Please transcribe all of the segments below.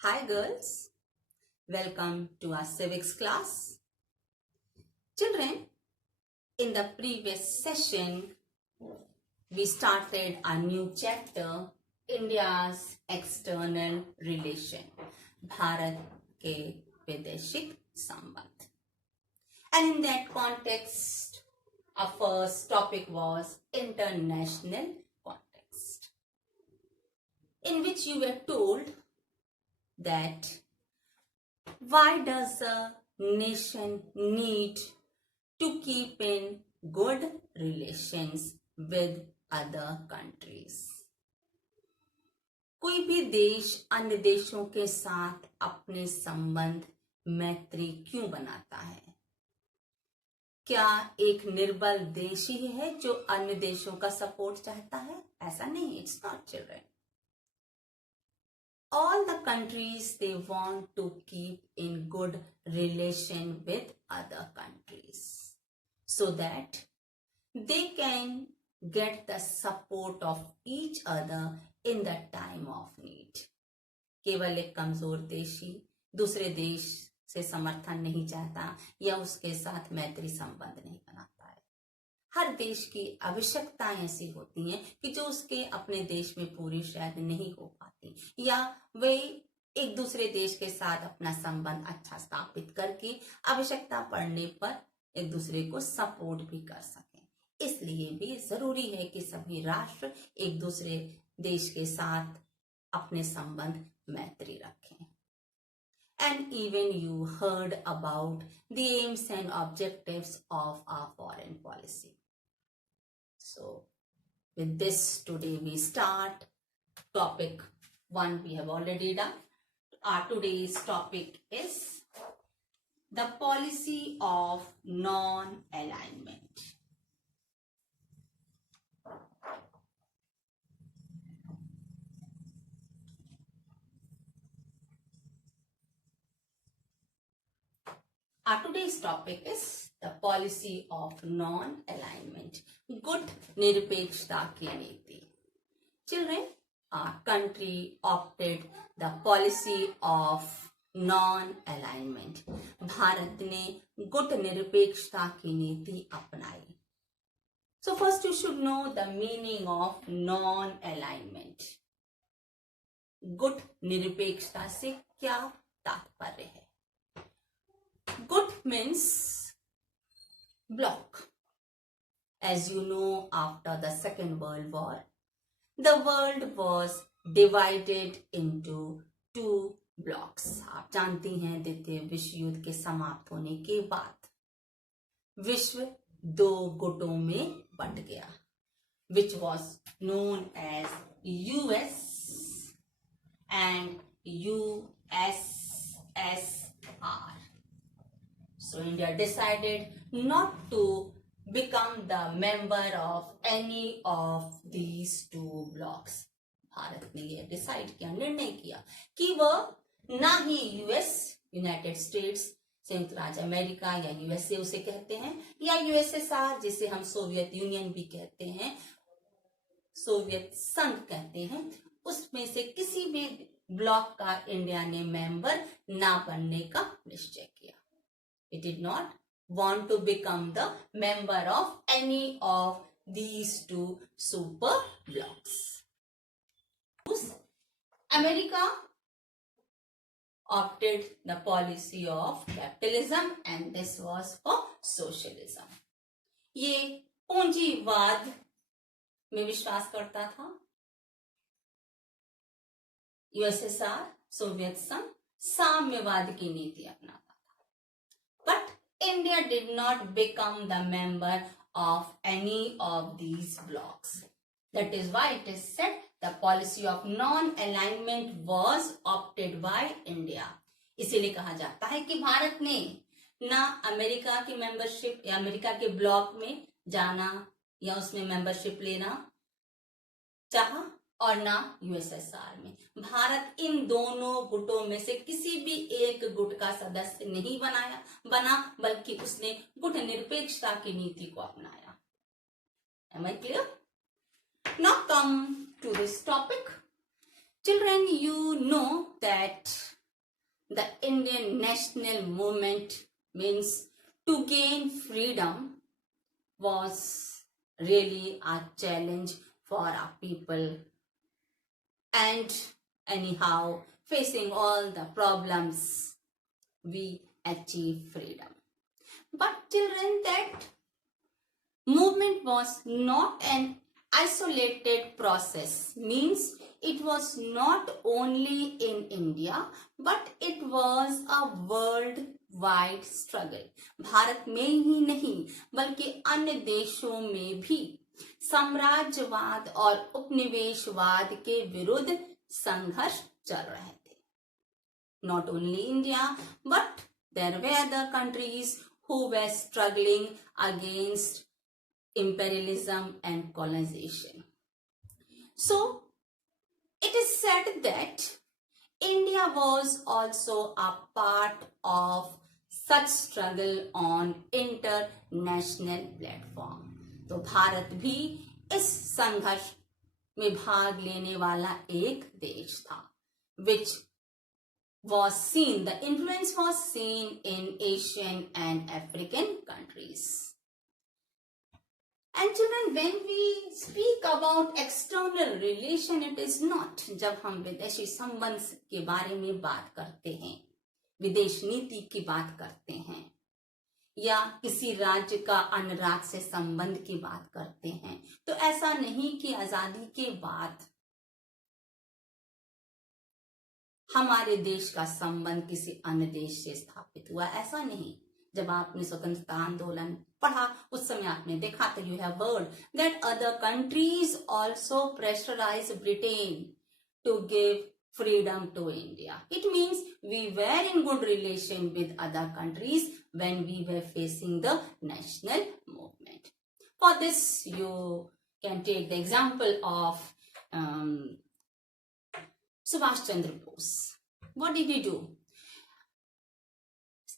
Hi girls, welcome to our civics class. Children, in the previous session, we started a new chapter, India's external relation, Bharat के वैदेशिक संबंध. And in that context, our first topic was international context, in which you were told that why does a nation need to keep in good relations with other countries? कोई भी देश अन्य देशों के साथ अपने संबंध मैत्री क्यों बनाता है? क्या एक निर्बल देश ही है जो अन्य देशों का सपोर्ट चाहता है? ऐसा नहीं, it's not children. All the countries, they want to keep in good relation with other countries so that they can get the support of each other in the time of need. केवल एक कमजोर देश ही दूसरे देश से समर्थन नहीं चाहता या उसके साथ मैत्री संबंध नहीं बनाता है. हर देश की आवश्यकताएं ऐसी होती हैं कि जो उसके अपने देश में पूरी शायद नहीं हो पाती, या वे एक दूसरे देश के साथ अपना संबंध अच्छा स्थापित करके आवश्यकता पड़ने पर एक दूसरे को सपोर्ट भी कर सकें. इसलिए भी जरूरी है कि सभी राष्ट्र एक दूसरे देश के साथ अपने संबंध मैत्री रखें. And even you heard about the aims and objectives of our foreign policy. So, with this, today we start topic 1 we have already done. Our today's topic is the policy of non-alignment. Our today's topic is the policy of non-alignment. गुट निरपेक्षता की नीति. Children, our country opted the policy of non-alignment. Bharat ने गुट निरपेक्षता की नीति अपनाई. So first you should know the meaning of non-alignment. गुट निरपेक्षता से क्या तात्पर्य है? Gut means block. As you know, after the Second World War, the world was divided into two blocks. आप जानती हैं द्वितीय विश्व युद्ध के समाप्त होने के बाद विश्व दो गुटों में बंट गया, which was known as US and USSR. So India decided not to become the member of any of these two blocks. Bharat ने यह डिसाइड किया, निर्णय किया कि वह ना ही यूएस यूनाइटेड स्टेट्स संयुक्त राज्य अमेरिका या यूएसए उसे कहते हैं, या यूएसएसआर जिसे हम सोवियत यूनियन भी कहते हैं, सोवियत संघ कहते हैं, उसमें से किसी भी ब्लॉक का इंडिया ने मेंबर ना बनने का निश्चय किया. It did not want to become the member of any of these two super blocks. America opted the policy of capitalism and this was for socialism. ये पूंजीवाद में विश्वास करता था. यूएसएसआर सोवियत संघ साम्यवाद की नीति अपनाता था. But India did not become the member of any of these blocks. That is why it is said the policy of non-alignment was opted by India. इसीलिए कहा जाता है कि भारत ने ना अमेरिका की मेंबरशिप या अमेरिका के ब्लॉक में जाना या उसमें मेंबरशिप लेना चाहा और ना यूएसएसआर में. भारत इन दोनों गुटों में से किसी भी एक गुट का सदस्य नहीं बना, बल्कि उसने गुट निरपेक्षता की नीति को अपनाया. Am I clear? Now come to this topic. Children, you know that the Indian national movement means to gain freedom was really a challenge for our people, and anyhow, facing all the problems, we achieve freedom. But children, that movement was not an isolated process, means it was not only in India, but it was a worldwide struggle. Bharat में ही नहीं बल्कि अन्य देशों में भी साम्राज्यवाद और उपनिवेशवाद के विरुद्ध संघर्ष चल रहे थे. Not only India, but there were other countries who were struggling against imperialism and colonization. So, it is said that India was also a part of such struggle on international platform. तो भारत भी इस संघर्ष में भाग लेने वाला एक देश था, which was seen, the influence was seen in Asian and African countries. And children, when we speak about external relation, it is not, जब हम विदेशी संबंध के बारे में बात करते हैं, विदेश नीति की बात करते हैं, या किसी राज्य का अन्य राज्य से संबंध की बात करते हैं, तो ऐसा नहीं कि आजादी के बाद हमारे देश का संबंध किसी अन्य देश से स्थापित हुआ, ऐसा नहीं. जब आपने स्वतंत्रता आंदोलन पढ़ा उस समय आपने देखा तो you have heard that other countries also pressurise Britain to give freedom to India. It means we were in good relation with other countries when we were facing the national movement. For this, you can take the example of Subhash Chandra Bose. What did he do?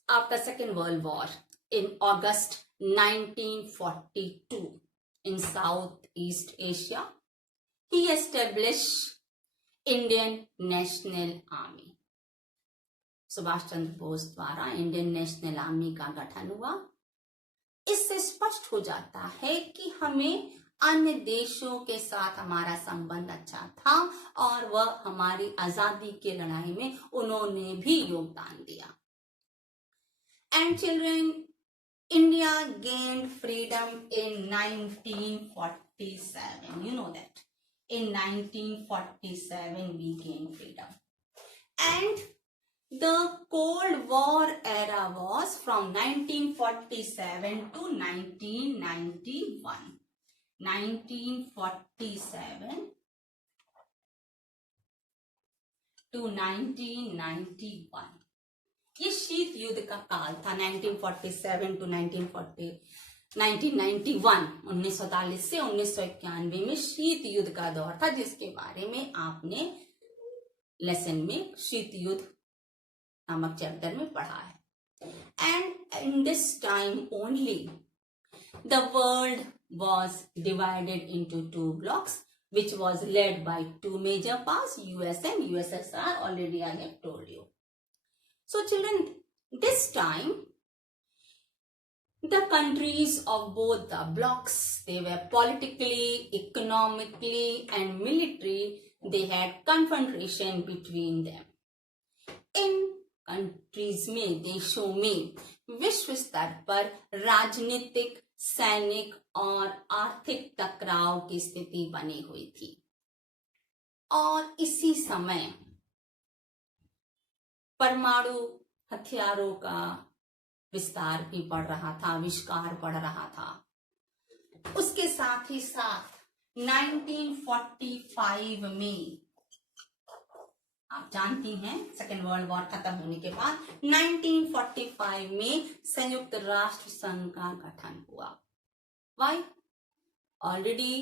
After Second World War, in August 1942, in Southeast Asia, he established Indian National Army. Subhash Chandra Bose द्वारा Indian National army का गठन हुआ. इससे स्पष्ट हो जाता है कि हमें अन्य देशों के साथ हमारा संबंध अच्छा था और वह हमारी आजादी की लड़ाई में उन्होंने भी योगदान दिया. And children, India gained freedom in 1947. You know that. In 1947, we gained freedom. And the Cold War era was from 1947 to 1991. 1947 to 1991. ये शीत युद्ध का काल था. 1947 to 1991, 1940 से 1991 में शीत युद्ध का दौर था, जिसके बारे में आपने लेसन में शीत युद्ध नामक चैप्टर में पढ़ा है. And in this time only the world was divided into two blocks, which was led by two major powers, US and USSR. Already I have told you. So children, this time the countries of both the blocks, they were politically, economically and military, they had confrontation between them. इन कंट्रीज में, देशों में विश्व स्तर पर राजनीतिक, सैनिक और आर्थिक टकराव की स्थिति बनी हुई थी. और इसी समय परमाणु हथियारों का विस्तार भी बढ़ रहा था, आविष्कार बढ़ रहा था. उसके साथ ही साथ 1945 में, आप जानती हैं, सेकेंड वर्ल्ड वॉर खत्म होने के बाद 1945 में संयुक्त राष्ट्र संघ का गठन हुआ. Why? Already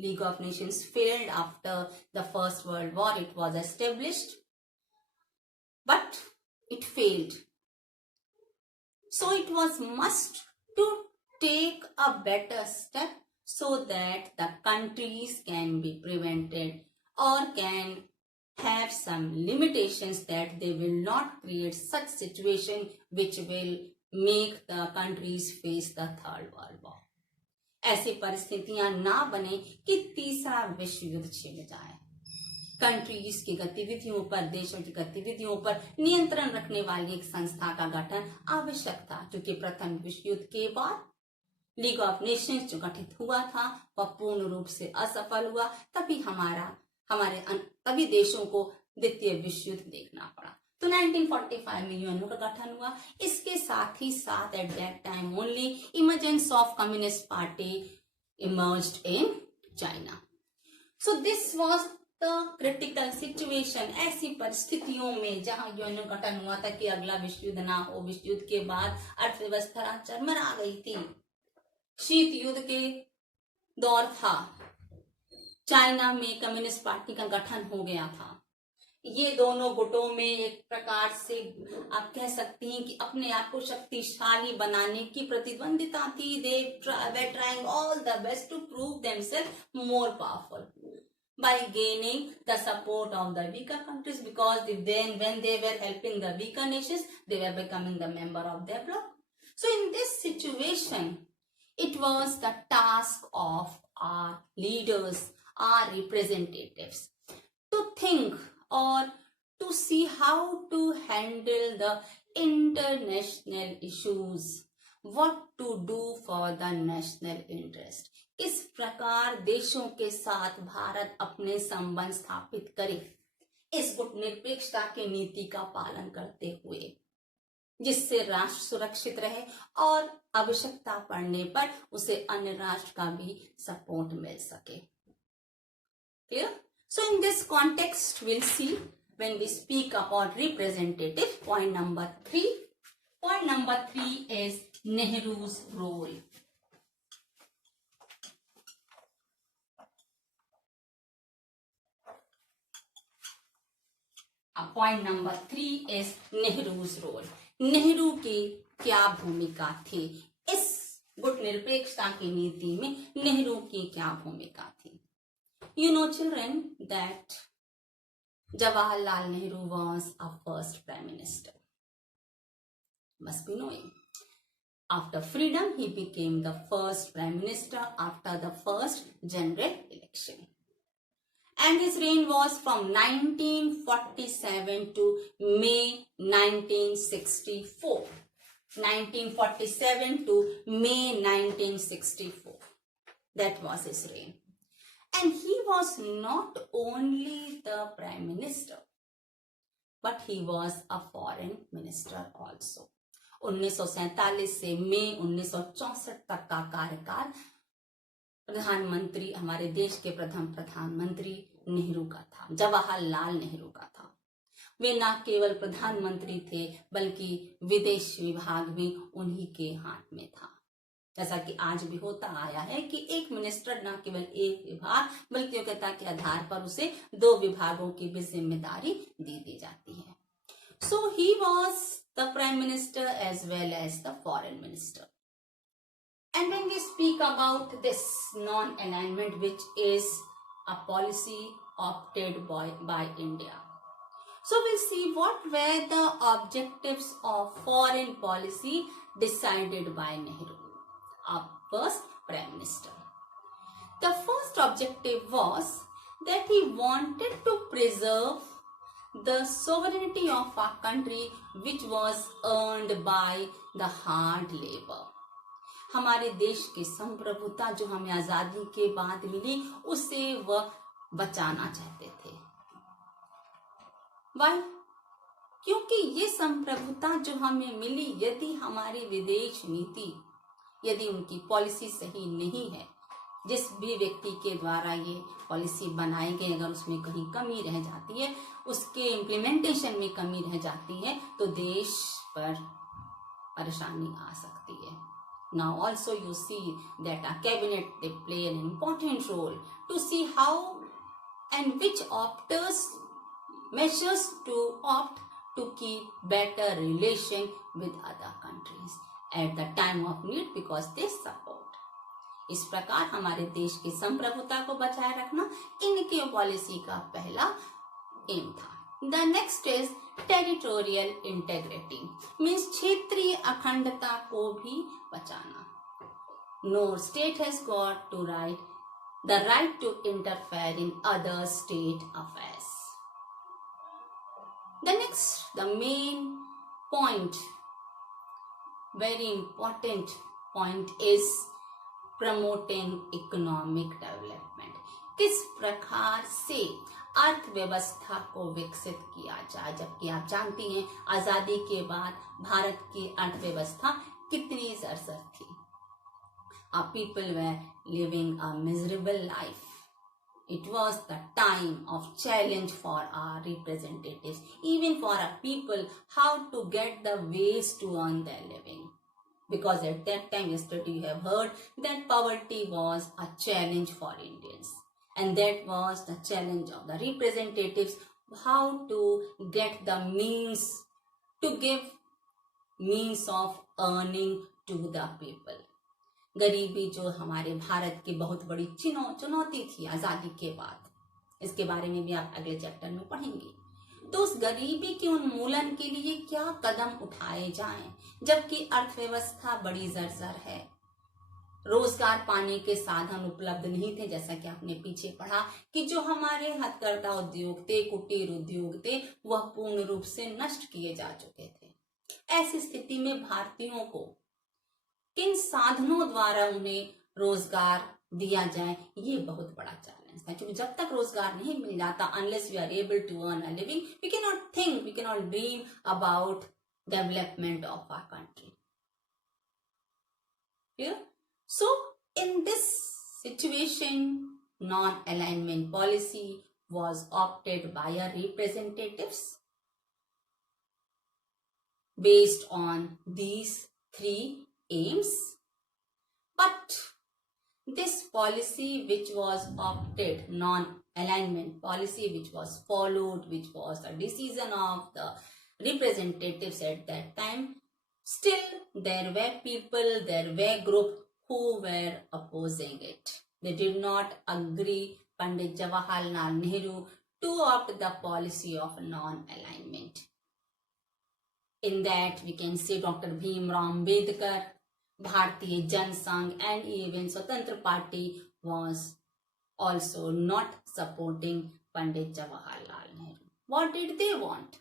league of Nations failed after the first world war. It was established but it failed. So it was must to take a better step so that the countries can be prevented or can have some limitations that they will not create such situation which will make the countries face the third world war. ऐसी परिस्थितियां ना बने कि तीसरा विश्व युद्ध छिड़ जाए। कंट्रीज की गतिविधियों पर, देशों की गतिविधियों पर नियंत्रण रखने वाली एक संस्था का गठन आवश्यक था, क्योंकि प्रथम विश्व युद्ध के बाद लीग ऑफ नेशंस जो गठित हुआ था वह पूर्ण रूप से असफल हुआ। तभी देशों को द्वितीय विश्व युद्ध देखना पड़ा। तो 1945 में यूएनओ का गठन हुआ। इसके साथ ही साथ at that time only emergence of communist party emerged in China. So this was the critical situation. ऐसी परिस्थितियों में जहां यूएनओ गठन हुआ था कि अगला विश्व युद्ध ना हो, विश्व युद्ध के बाद अर्थव्यवस्था चरमरा गई थी, शीत युद्ध के दौर था, चाइना में कम्युनिस्ट पार्टी का गठन हो गया था। ये दोनों गुटों में एक प्रकार से आप कह सकती हैं कि अपने आप को शक्तिशाली बनाने की प्रतिद्वंदिता थी। They were trying all the best to prove themselves more powerful by gaining the support of the weaker countries, because then when they were helping the weaker nations, they were becoming the member of their bloc. So in this situation, it was the task of our leaders, our representatives, to think or to see how to handle the international issues, what to do for the national interest. इस प्रकार देशों के साथ भारत अपने संबंध स्थापित करे, इस गुटनिरपेक्षता की नीति का पालन करते हुए, जिससे राष्ट्र सुरक्षित रहे और आवश्यकता पड़ने पर उसे अन्य राष्ट्र का भी सपोर्ट मिल सके। Clear? So in this context, we'll see when we speak about representative, point number 3. Point number 3 is Nehru's role. Point number 3 is Nehru's role. Nehru की क्या भूमिका थी इस गुटनिरपेक्षता की नीति में? नेहरू की क्या भूमिका थी? You know, children, that Jawaharlal Nehru was our first prime minister. Must be knowing. After freedom, he became the first prime minister after the first general election. And his reign was from 1947 to May 1964. 1947 to May 1964. That was his reign. And he was not only the prime minister, but he was a foreign minister also. 1947 से मई 1964 तक का कार्यकाल प्रधानमंत्री, हमारे देश के प्रथम प्रधानमंत्री नेहरू का था, जवाहरलाल नेहरू का था। वे न केवल प्रधानमंत्री थे बल्कि विदेश विभाग भी उन्हीं के हाथ में था। जैसा कि आज भी होता आया है कि एक मिनिस्टर न केवल एक विभाग बल्कि योग्यता के आधार पर उसे 2 विभागों की भी जिम्मेदारी दी जाती है। So he was the prime minister as well as the foreign minister. And when we speak about this non-alignment, which is a policy opted by India, so we'll see what were the objectives of foreign policy decided by Nehru, our first prime minister. The first objective was that he wanted to preserve the sovereignty of our country, which was earned by the hard labor. हमारे देश की संप्रभुता जो हमें आजादी के बाद मिली, उसे वह बचाना चाहते थे। Why? क्योंकि ये संप्रभुता जो हमें मिली, यदि हमारी विदेश नीति, यदि उनकी पॉलिसी सही नहीं है, जिस भी व्यक्ति के द्वारा ये पॉलिसी बनाई गई, अगर उसमें कहीं कमी रह जाती है, उसके इम्प्लीमेंटेशन में कमी रह जाती है, तो देश पर परेशानी आ सकती है। Now also you see that our cabinet, they play an important role to see how and which measures to opt to keep better relation with other countries at the time of need because they support. इस प्रकार हमारे देश की संप्रभुता को बचाए रखना इनके पॉलिसी का पहला एम था। The next is territorial integrity, means क्षेत्रीय अखंडता को भी बचाना। No state has got to the right to interfere in other state affairs. The main point, very important point is promoting economic development. किस प्रकार से अर्थव्यवस्था को विकसित किया जाए, जबकि आप जानती हैं आजादी के बाद भारत की अर्थव्यवस्था कितनी जर्जर थी। Our people were living a miserable life. It was the time of challenge for our representatives, even for our people, how to get the ways to earn their living. Because at that time, yesterday you have heard that poverty was a challenge for Indians. And that was the challenge of the representatives, how to get the means to give means of earning to the people. गरीबी जो हमारे भारत की बहुत बड़ी चुनौती थी आजादी के बाद, इसके बारे में भी आप अगले चैप्टर में पढ़ेंगे। तो उस गरीबी के उन्मूलन के लिए क्या कदम उठाए जाएं, जबकि अर्थव्यवस्था बड़ी जर्जर है, रोजगार पाने के साधन उपलब्ध नहीं थे। जैसा कि आपने पीछे पढ़ा कि जो हमारे हथकरघा उद्योग थे, कुटीर उद्योग थे, वह पूर्ण रूप से नष्ट किए जा चुके थे। ऐसी स्थिति में भारतीयों को किन साधनों द्वारा उन्हें रोजगार दिया जाए, ये बहुत बड़ा चैलेंज था। क्योंकि जब तक रोजगार नहीं मिल जाता, unless we are able to earn a living, we can not think, we can not dream about development of our country. So in this situation, non-alignment policy was opted by our representatives based on these three aims. But this policy which was opted, non-alignment policy which was followed, which was a decision of the representatives at that time, still there were people, there were groups who were opposing it. They did not agree Pandit Jawaharlal Nehru to opt the policy of non-alignment. In that we can see Dr. Bhimrao Ambedkar, Bharatiya Jan Sangh, and even Swatantra Party was also not supporting Pandit Jawaharlal Nehru. What did they want?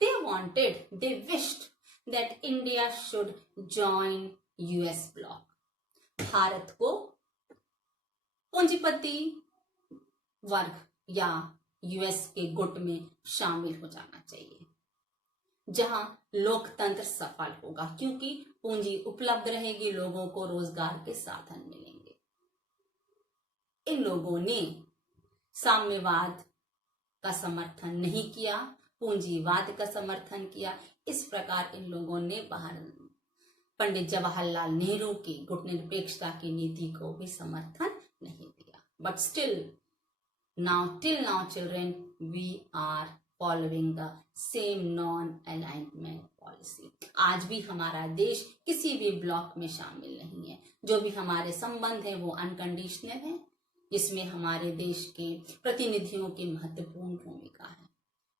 They wished that India should join US bloc. Bharat को पूंजीपति वर्ग या यूएस के गुट में शामिल हो जाना चाहिए, जहां लोकतंत्र सफल होगा, क्योंकि पूंजी उपलब्ध रहेगी, लोगों को रोजगार के साधन मिलेंगे। इन लोगों ने साम्यवाद का समर्थन नहीं किया, पूंजीवाद का समर्थन किया। इस प्रकार इन लोगों ने पंडित जवाहरलाल नेहरू की गुटनिरपेक्षता की नीति को भी समर्थन नहीं दिया। But till now children, we are following the same non-alignment policy. आज भी हमारा देश किसी भी ब्लॉक में शामिल नहीं है। जो भी हमारे संबंध है वो अनकंडीशनल है, जिसमें हमारे देश के प्रतिनिधियों की महत्वपूर्ण भूमिका है।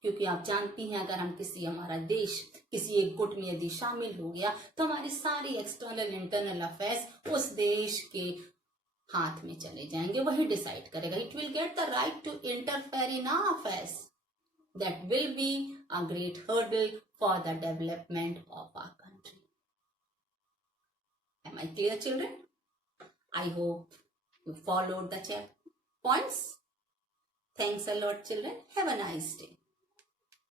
क्योंकि आप जानती हैं, अगर हम हमारा देश किसी एक गुट में यदि शामिल हो गया, तो हमारी सारी एक्सटर्नल इंटरनल अफेयर्स उस देश के हाथ में चले जाएंगे, वही डिसाइड करेगा। It will get the right to interfere in our affairs. That will be a great hurdle for the development of our country. Am I clear, children? I hope you followed the points. Thanks a lot, children. Have a nice day.